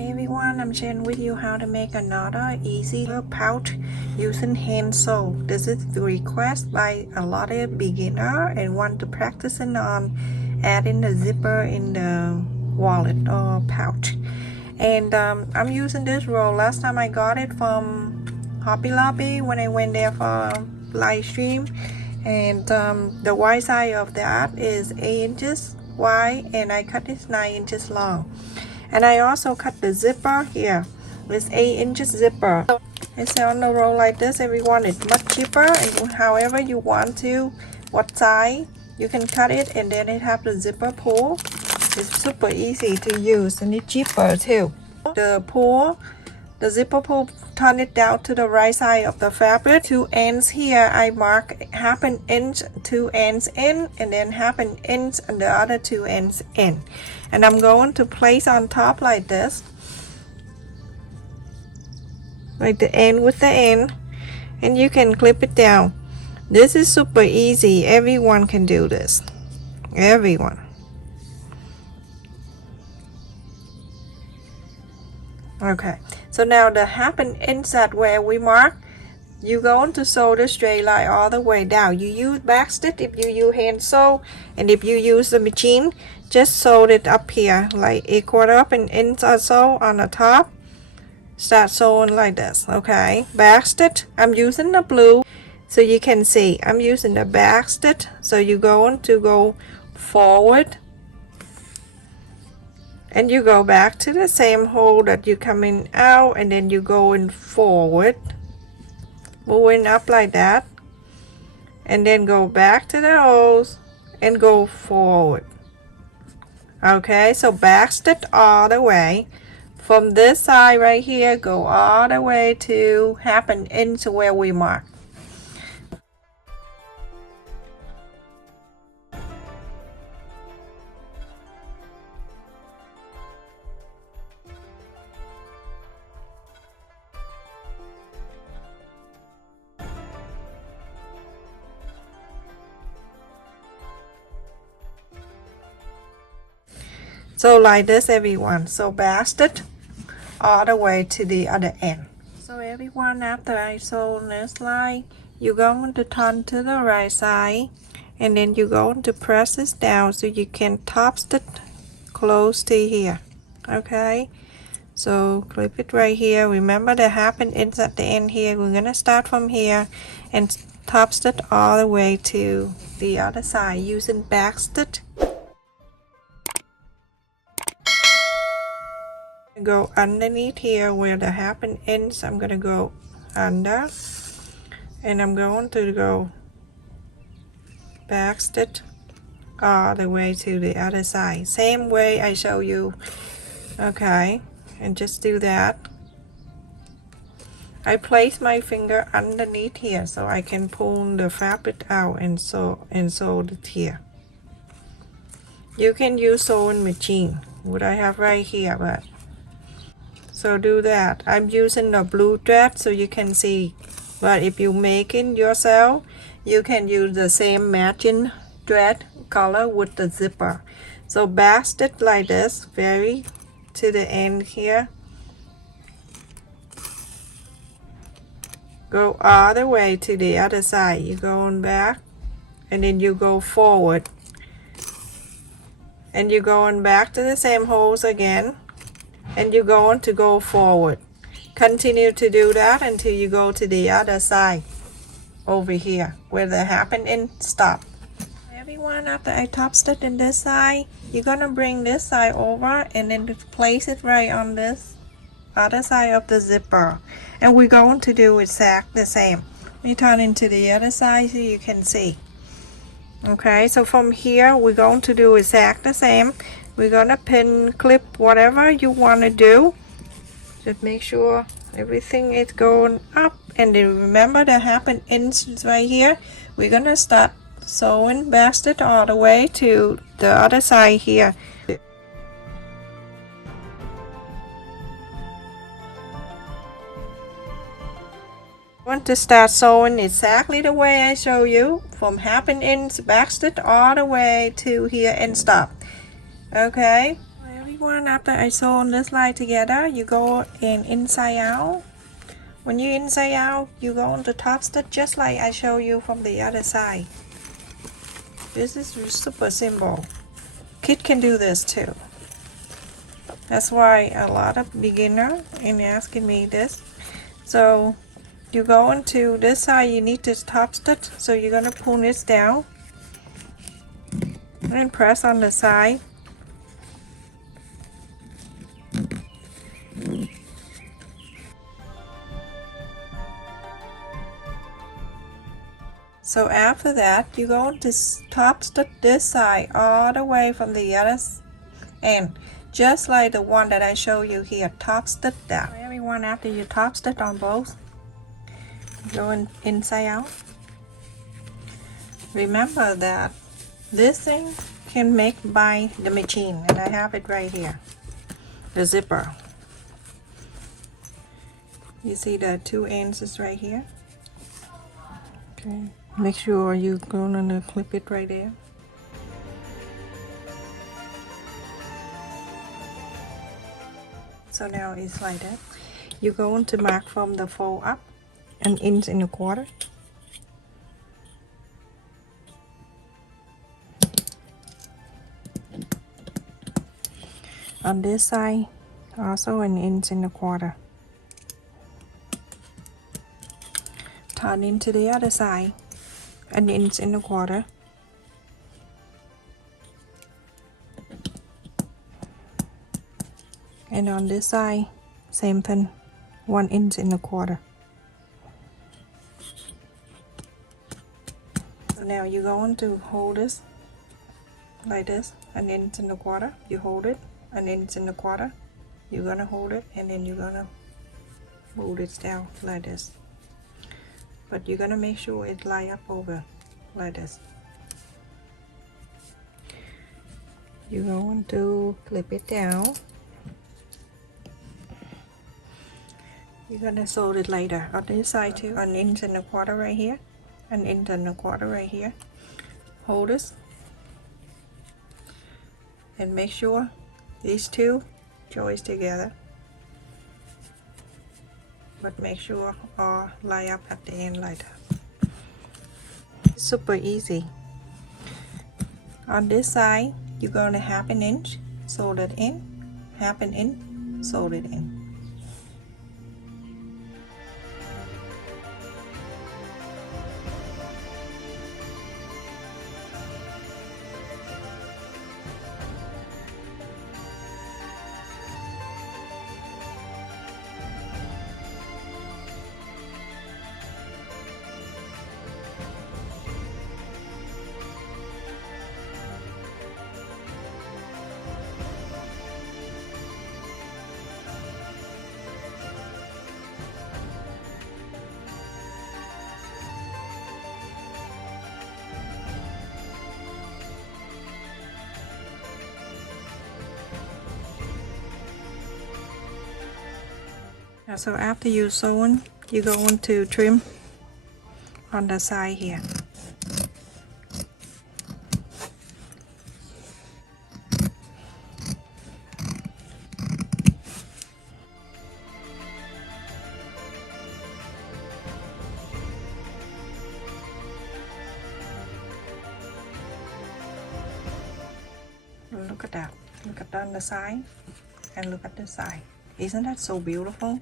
Hi everyone, I'm sharing with you how to make another easy pouch using hand sew. This is the request by a lot of beginner and want to practicing on adding the zipper in the wallet or pouch. And I'm using this roll. Last time I got it from Hobby Lobby when I went there for live stream. And the wide side of that is 8 inches wide and I cut it 9 inches long. And I also cut the zipper here. It's 8 inches zipper. It's on the roll like this. Everyone, it's much cheaper. And however you want to, what size, you can cut it and then it have the zipper pull. It's super easy to use and it's cheaper too. The zipper pull, turn it down to the right side of the fabric. 2 ends here, I mark half an inch, 2 ends in, and then half an inch and the other 2 ends in. And I'm going to place on top like this, like the end with the end, and you can clip it down. This is super easy. Everyone can do this. Everyone. Okay, so now the half an inch that where we mark, you're going to sew the straight line all the way down. You use back stitch if you use hand sew, and if you use the machine, just sew it up here like 1/4 an inch or so on the top. Start sewing like this. Okay, back stitch. I'm using the blue so you can see. I'm using the back stitch, so you're going to go forward and you go back to the same hole that you're coming out, and then you going forward, moving up like that, and then go back to the holes and go forward. Okay, so back stitch all the way from this side right here, go all the way to half an inch where we mark. So like this everyone, so back stitch all the way to the other end. So everyone, after I sew this line, you're going to turn to the right side and then you're going to press this down so you can top stitch close to here. Okay, so clip it right here. Remember the half an inch at the end here. We're gonna start from here and top stitch all the way to the other side using back stitch. Go underneath here where the half an inch, I'm gonna go under, and I'm going to go back stitch all the way to the other side, same way I show you. Okay, and just do that. I place my finger underneath here so I can pull the fabric out and sew it here. You can use sewing machine, what I have right here, but so do that. I'm using the blue thread so you can see, but if you make it yourself, you can use the same matching thread color with the zipper. So back stitch like this, very to the end here. Go all the way to the other side. You're going back and then you go forward. And you're going back to the same holes again. And you're going to go forward. Continue to do that until you go to the other side over here where the half an inch stop. Everyone, after I top stitch in this side, you're gonna bring this side over and then place it right on this other side of the zipper, and we're going to do exactly the same. Let me turn into the other side so you can see. Okay, so from here we're going to do exactly the same. We're gonna pin clip whatever you want to do. Just make sure everything is going up, and then remember the half an inch right here. We're gonna start sewing back stitch all the way to the other side here. Want to start sewing exactly the way I show you, from half an inch back stitch all the way to here and stop. Okay, everyone, after I sew on this line together, you go in inside out. When you inside out, you go on the top stitch just like I show you from the other side. This is super simple. Kids can do this too. That's why a lot of beginners are asking me this. So you go into this side, you need this top stitch, so you're gonna pull this down and press on the side. So after that, you go to top stitch this side all the way from the other end, just like the one that I show you here. Top stitch down. Everyone, after you top stitch on both, go inside out. Remember that this thing can make by the machine, and I have it right here. The zipper. You see the two ends is right here. Okay. Make sure you're gonna clip it right there. So now it's like that. You're going to mark from the fold up 1 inch and a quarter. On this side, also 1 inch and a quarter. Turn into the other side, 1 inch and a quarter. And on this side, same thing, 1 inch and a quarter. So now you're going to hold this like this, 1 inch and a quarter. You hold it 1 inch and a quarter. You're gonna hold it, and then you're gonna move it down like this. But you're gonna make sure it line up over like this. You're going to clip it down. You're gonna sew it later on this side too. 1 inch and a quarter right here, 1 inch and a quarter right here. Hold this and make sure these two joins together, but make sure all line up at the end like that. Super easy. On this side, you're going to 1/2 inch, sew it in, 1/2 inch, sew it in. So after you sewn, you're going to trim on the side here. Look at that. Look at on the side and look at the side. Isn't that so beautiful?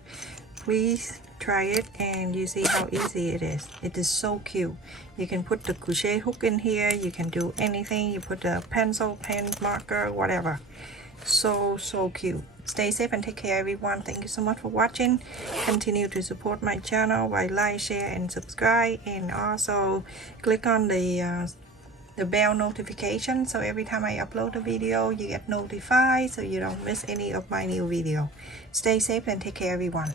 Please try it and you see how easy it is. It is so cute. You can put the crochet hook in here. You can do anything. You put the pencil, pen, marker, whatever. So cute. Stay safe and take care, everyone. Thank you so much for watching. Continue to support my channel by like, share, and subscribe. And also click on the bell notification, so every time I upload a video you get notified, so you don't miss any of my new video. Stay safe and take care, everyone.